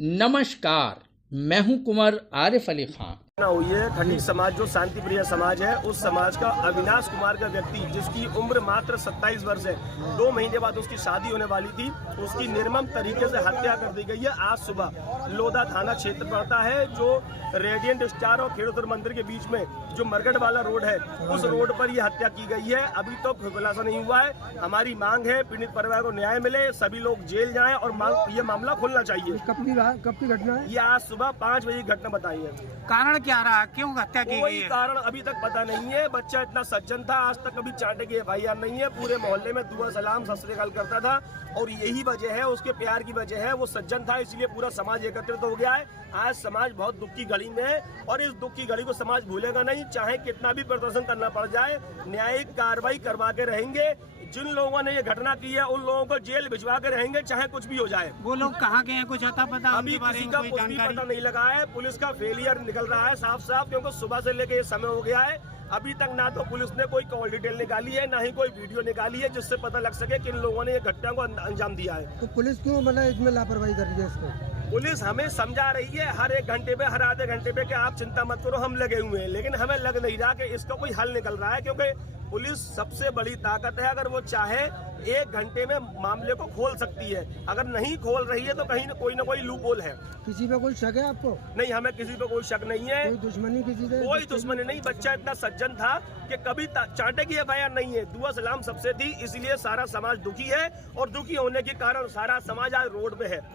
नमस्कार, मैं हूं कुमार आरिफ अली खान। हुई है खंडी समाज जो शांति प्रिय समाज है, उस समाज का अविनाश कुमार का व्यक्ति जिसकी उम्र मात्र 27 वर्ष है, 2 महीने बाद उसकी शादी होने वाली थी, उसकी निर्मम तरीके से हत्या कर दी गई है। आज सुबह लोधा थाना क्षेत्र पड़ता है जो रेडियंट स्टार और खेड़ूतर मंदिर के बीच में जो मरगढ़ वाला रोड है, उस रोड पर यह हत्या की गई है। अभी तो खुलासा नहीं हुआ है। हमारी मांग है पीड़ित परिवार को न्याय मिले, सभी लोग जेल जाएं और ये मामला खुलना चाहिए। कब की घटना है? ये आज सुबह 5 बजे की घटना बताई है। कारण क्या रहा, क्यों हत्या की गई कोई है? कारण अभी तक पता नहीं है। बच्चा इतना सज्जन था, आज तक कभी चाटे की FIR नहीं है। पूरे मोहल्ले में दुआ सलाम सत श्री अकाल करता था और यही वजह है, उसके प्यार की वजह है। वो सज्जन था, इसलिए पूरा समाज एकत्रित हो गया है। आज समाज बहुत दुख की घड़ी में है और इस दुख की घड़ी को समाज भूलेगा नहीं, चाहे कितना भी प्रदर्शन करना पड़ जाए। न्यायिक कार्रवाई करवा के रहेंगे। जिन लोगों ने ये घटना की है उन लोगों को जेल भिजवा के रहेंगे, चाहे कुछ भी हो जाए। वो लोग कहाँ के हैं, कुछ अता पता अभी किसी का कुछ भी पता नहीं लगा है। पुलिस का फेलियर निकल रहा है साफ साफ, क्योंकि सुबह से लेके ये समय हो गया है। अभी तक ना तो पुलिस ने कोई कॉल डिटेल निकाली है, ना ही कोई वीडियो निकाली है जिससे पता लग सके कि इन लोगों ने ये घटना को अंजाम दिया है। तो पुलिस क्यों इसमें लापरवाही कर रही है इसको? पुलिस हमें समझा रही है हर 1 घंटे पे, हर आधे घंटे पे कि आप चिंता मत करो, हम लगे हुए हैं, लेकिन हमें लग नहीं रहा कि इसका कोई हल निकल रहा है। क्योंकि पुलिस सबसे बड़ी ताकत है, अगर वो चाहे 1 घंटे में मामले को खोल सकती है। अगर नहीं खोल रही है तो कहीं ना कोई लूप होल है। किसी पे कोई शक है आपको? नहीं, हमें किसी पे कोई शक नहीं है। कोई दुश्मनी किसी से? कोई दुश्मनी नहीं। बच्चा इतना सज्जन था कि कभी चाटे की FIR नहीं है। दुआ सलाम सबसे थी, इसलिए सारा समाज दुखी है और दुखी होने के कारण सारा समाज आज रोड पे है।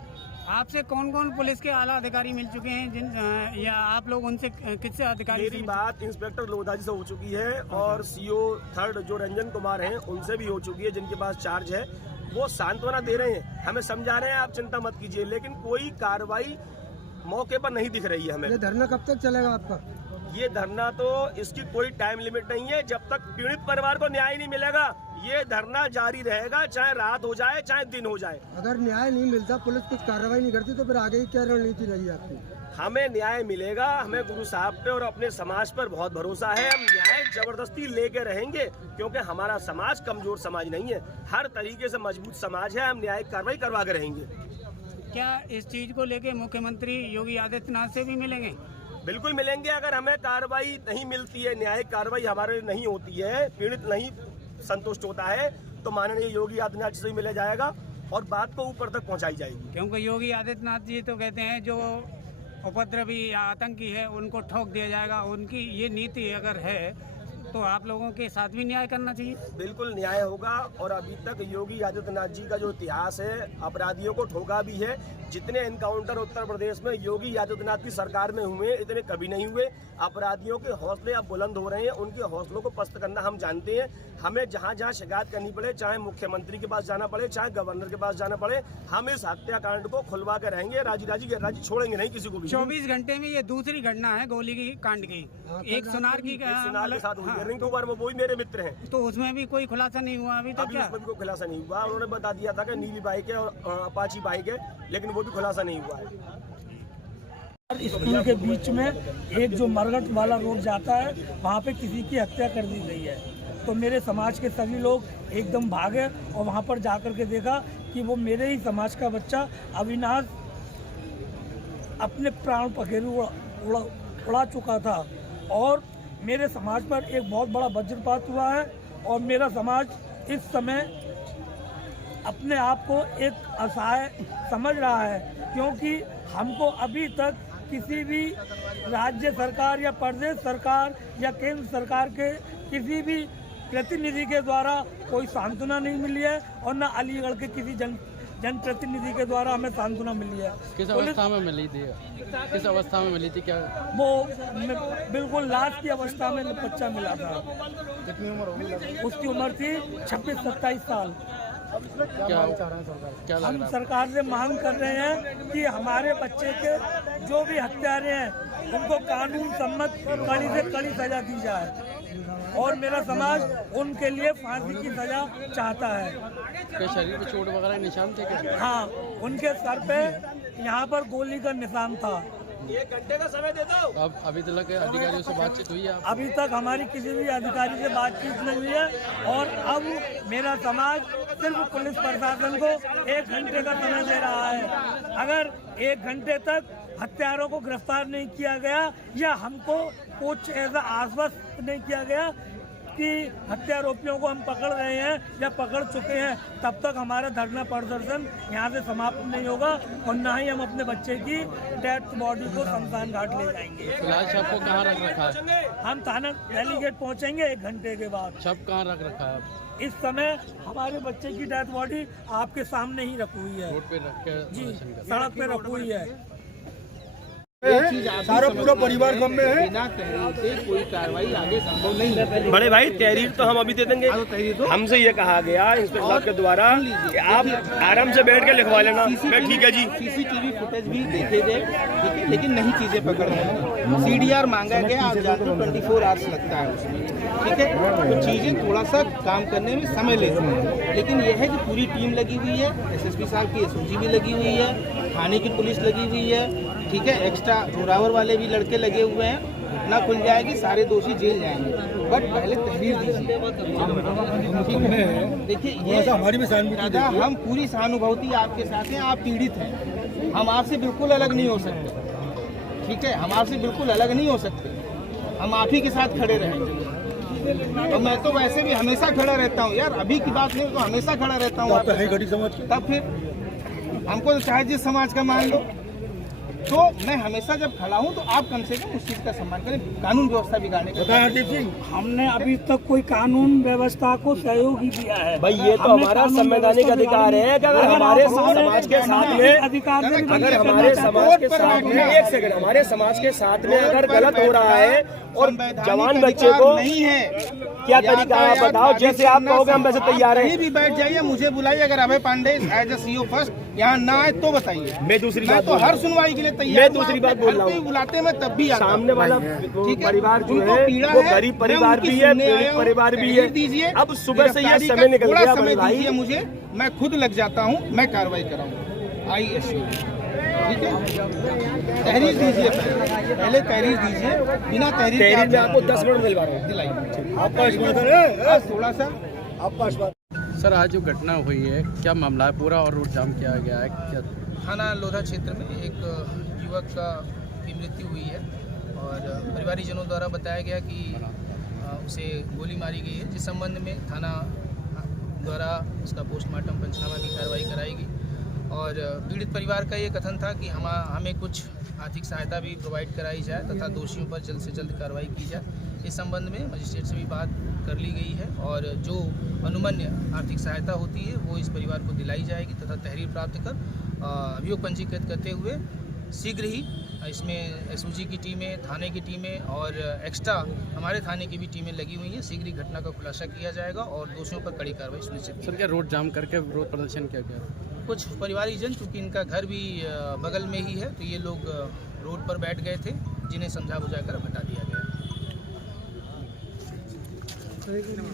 आपसे कौन कौन पुलिस के आला अधिकारी मिल चुके हैं, या आप लोग उनसे किससे अधिकारी? मेरी बात इंस्पेक्टर लोधा जी से हो चुकी है और CO 3rd जो रंजन कुमार हैं उनसे भी हो चुकी है, जिनके पास चार्ज है। वो सांत्वना दे रहे हैं, हमें समझा रहे हैं आप चिंता मत कीजिए, लेकिन कोई कार्रवाई मौके पर नहीं दिख रही है हमें। ये धरना कब तक चलेगा आपका? ये धरना तो इसकी कोई टाइम लिमिट नहीं है। जब तक पीड़ित परिवार को न्याय नहीं मिलेगा ये धरना जारी रहेगा, चाहे रात हो जाए चाहे दिन हो जाए। अगर न्याय नहीं मिलता, पुलिस कुछ कार्रवाई नहीं करती, तो फिर आगे की क्या रणनीति रही आपकी? हमें न्याय मिलेगा, हमें गुरु साहब पे और अपने समाज पर बहुत भरोसा है। हम न्याय जबरदस्ती लेके रहेंगे, क्योंकि हमारा समाज कमजोर समाज नहीं है, हर तरीके से मजबूत समाज है। हम न्यायिक कार्रवाई करवा के रहेंगे। क्या इस चीज को लेके मुख्यमंत्री योगी आदित्यनाथ से भी मिलेंगे? बिल्कुल मिलेंगे। अगर हमें कार्रवाई नहीं मिलती है, न्यायिक कार्रवाई हमारे नहीं होती है, पीड़ित नहीं संतुष्ट होता है, तो माननीय योगी आदित्यनाथ जी से मिला जाएगा और बात को ऊपर तक पहुंचाई जाएगी। क्योंकि योगी आदित्यनाथ जी तो कहते हैं जो उपद्रवी या आतंकी है उनको ठोक दिया जाएगा। उनकी ये नीति अगर है तो आप लोगों के साथ भी न्याय करना चाहिए। बिल्कुल न्याय होगा। और अभी तक योगी आदित्यनाथ जी का जो इतिहास है, अपराधियों को ठोका भी है। जितने एनकाउंटर उत्तर प्रदेश में योगी आदित्यनाथ की सरकार में हुए, इतने कभी नहीं हुए। अपराधियों के हौसले अब बुलंद हो रहे हैं, उनके हौसलों को पस्त करना हम जानते हैं। हमें जहां जहां शिकायत करनी पड़े, चाहे मुख्यमंत्री के पास जाना पड़े, चाहे गवर्नर के पास जाना पड़े, हम इस हत्याकांड को खुलवा के रहेंगे। राजी छोड़ेंगे नहीं किसी को भी। 24 घंटे में ये दूसरी घटना है गोली की कांड की। एक सुनार की के साथ हुई है, रिंकू वर्मा, वो भी मेरे मित्र हैं। तो उसमें भी कोई खुलासा नहीं हुआ अभी तक? क्या उसमें भी कोई खुलासा नहीं हुआ। उन्होंने बता दिया था कि नीली बाइक है और अपाची बाइक है, लेकिन वो भी खुलासा नहीं हुआ है। स्कूल के बीच में एक जो मरगट वाला रोड जाता है, वहाँ पे किसी की हत्या कर दी गई है। तो मेरे समाज के सभी लोग एकदम भागे और वहाँ पर जाकर के देखा कि वो मेरे ही समाज का बच्चा अविनाश अपने प्राण पखेरु उड़ा चुका था। और मेरे समाज पर एक बहुत बड़ा वज्रपात हुआ है और मेरा समाज इस समय अपने आप को एक असहाय समझ रहा है, क्योंकि हमको अभी तक किसी भी राज्य सरकार या प्रदेश सरकार या केंद्र सरकार के किसी भी प्रतिनिधि के द्वारा कोई सांत्वना नहीं मिली है और न अलीगढ़ के किसी जनप्रतिनिधि के द्वारा हमें सांत्वना मिली है। किस अवस्था में मिली थी? किस अवस्था में मिली थी? क्या वो बिल्कुल लाश की अवस्था में बच्चा मिला था। कितनी उम्र होगी? उसकी उम्र थी 26-27 साल। क्या हम सरकार से मांग कर रहे हैं कि हमारे बच्चे के जो भी हत्यारे हैं उनको कानून सम्मत कड़ी से कड़ी सजा दी जाए और मेरा समाज उनके लिए फांसी की सजा चाहता है। क्या शरीर पे चोट वगैरह निशान थे क्या? हाँ, उनके सर पे यहाँ पर गोली का निशान था 1 घंटे का समय दे दो। तो अब अभी तक अधिकारियों से बातचीत हुई है आप? अभी तक हमारी किसी भी अधिकारी से बातचीत नहीं हुई है और अब मेरा समाज सिर्फ पुलिस प्रशासन को 1 घंटे का समय दे रहा है। अगर 1 घंटे तक हत्यारों को गिरफ्तार नहीं किया गया या हमको कुछ ऐसा आश्वस्त नहीं किया गया कि हत्यारोपियों को हम पकड़ रहे हैं या पकड़ चुके हैं, तब तक हमारा धरना प्रदर्शन यहाँ से समाप्त नहीं होगा और न ही हम अपने बच्चे की डेड बॉडी को शमशान घाट ले जाएंगे। फिलहाल शव को कहाँ रख रखा है? हम थाना डेलीगेट पहुँचेंगे 1 घंटे के बाद। शव कहाँ रख रखा है? इस समय हमारे बच्चे की डेड बॉडी आपके सामने ही रखी हुई है। रोड पे रख के जी, प्रदर्शन कर- सड़क पे रखी हुई है। सारा पूरा परिवार गम में है। बिना तहरीर से कोई कार्रवाई आगे संभव नहीं है। बड़े भाई तहरीर तो हम अभी दे देंगे। हमसे ये कहा गया इंस्पेक्टर साहब के द्वारा कि आप आराम से बैठ के लिखवा लेना। मैं ठीक है जी। सीसीटीवी फुटेज भी देखे गए, ठीक है, लेकिन नहीं चीजें पकड़ रहे हैं। सीडीआर मांगा गया, आप जानते हो 24 आवर्स लगता है उसमें, ठीक है। तो चीजें थोड़ा सा काम करने में समय लेती हैं, लेकिन यह है कि पूरी टीम लगी हुई है, एसएसपी साहब की एसओजी भी लगी हुई है, थाने की पुलिस लगी हुई है, ठीक है, एक्स्ट्रा जोरावर वाले भी लड़के लगे हुए हैं। घटना खुल जाएगी, सारे दोषी जेल जाएंगे, बट पहले तहरीर दीजिए, ठीक है। देखिए ये हमारी भी सहानुभूति दादा, हम पूरी सहानुभूति आपके साथ हैं, आप पीड़ित हैं, हम आपसे बिल्कुल अलग नहीं हो सकते, ठीक है, हम आपसे बिल्कुल अलग नहीं हो सकते, हम आप ही के साथ खड़े रहेंगे। और मैं तो वैसे भी हमेशा खड़ा रहता हूँ यार, अभी की बात नहीं तो हमेशा खड़ा रहता हूँ। घटी समाज तब फिर हमको तो चाहे जिस समाज का मान लो, तो मैं हमेशा जब खड़ा हूँ तो आप कम से कम उस चीज का सम्मान करें, कानून व्यवस्था बिगाड़ने का। हरदीप सिंह, हमने अभी तक कोई कानून व्यवस्था को सहयोग ही दिया है भाई ये तो हमारा संवैधानिक अधिकार है कि अगर हमारे समाज के साथ में अधिकार अगर हमारे समाज के साथ में 1 सेकंड हमारे समाज के साथ में अगर गलत हो रहा है और जवान बच्चे को नहीं है, क्या तरीका है आप बताओ। जैसे आप कहोगे हम वैसे तैयार कहीं हैं। भी बैठ जाइए, मुझे बुलाइए, अगर Abhay Pandey as a CEO first यहाँ ना आए तो बताइए। मैं दूसरी मैं बात तो बोल रहा हर हूं। सुनवाई के लिए तैयार मैं हूं। दूसरी आप बात बोल घर रहा पे हूं। बुलाते मैं तब भी आता हूं। सामने वाला ठीक है? परिवार जो उनको है पीड़ा वो है, गरीब मैं परिवार उनकी भी है, सुनने पीड़ित आया हूं, परिवार भी तहरीर है। दीजिए। अब सुबह से ये गिरफ्तारी समय का निकल थोड़ा गया समय भाई। दीजिए मुझे, मैं खुद लग जाता हूँ, मैं कार्रवाई कराऊंगा, आई एश्योर, ठीक है। तहरीर दीजिए, पहले तहरीर दीजिए, बिना तहरीर के में आपको 10 मिनट दिलवा रहा हूँ। दिलाइए आपका थोड़ा सा। आपका सर, आज जो घटना हुई है, क्या मामला है? पूरा और रूट जाम किया गया है क्या? थाना लोधा क्षेत्र में एक युवक की मृत्यु हुई है और परिवारीजनों द्वारा बताया गया कि उसे गोली मारी गई है, जिस संबंध में थाना द्वारा उसका पोस्टमार्टम पंचनामा की कार्रवाई कराएगी। और पीड़ित परिवार का ये कथन था कि हमें कुछ आर्थिक सहायता भी प्रोवाइड कराई जाए तथा दोषियों पर जल्द से जल्द कार्रवाई की जाए। इस संबंध में मजिस्ट्रेट से भी बात कर ली गई है और जो अनुमन्य आर्थिक सहायता होती है वो इस परिवार को दिलाई जाएगी तथा तहरीर प्राप्त कर अभियोग पंजीकृत करते हुए शीघ्र ही इसमें एसओजी की टीमें, थाने की टीमें और एक्स्ट्रा हमारे थाने की भी टीमें लगी हुई हैं। शीघ्र ही घटना का खुलासा किया जाएगा और दोषियों पर कड़ी कार्रवाई सुनिश्चित की। सर, क्या रोड जाम करके विरोध प्रदर्शन किया गया? कुछ परिवारीजन, चूँकि इनका घर भी बगल में ही है, तो ये लोग रोड पर बैठ गए थे, जिन्हें समझा बुझा कर हटा दिया गया।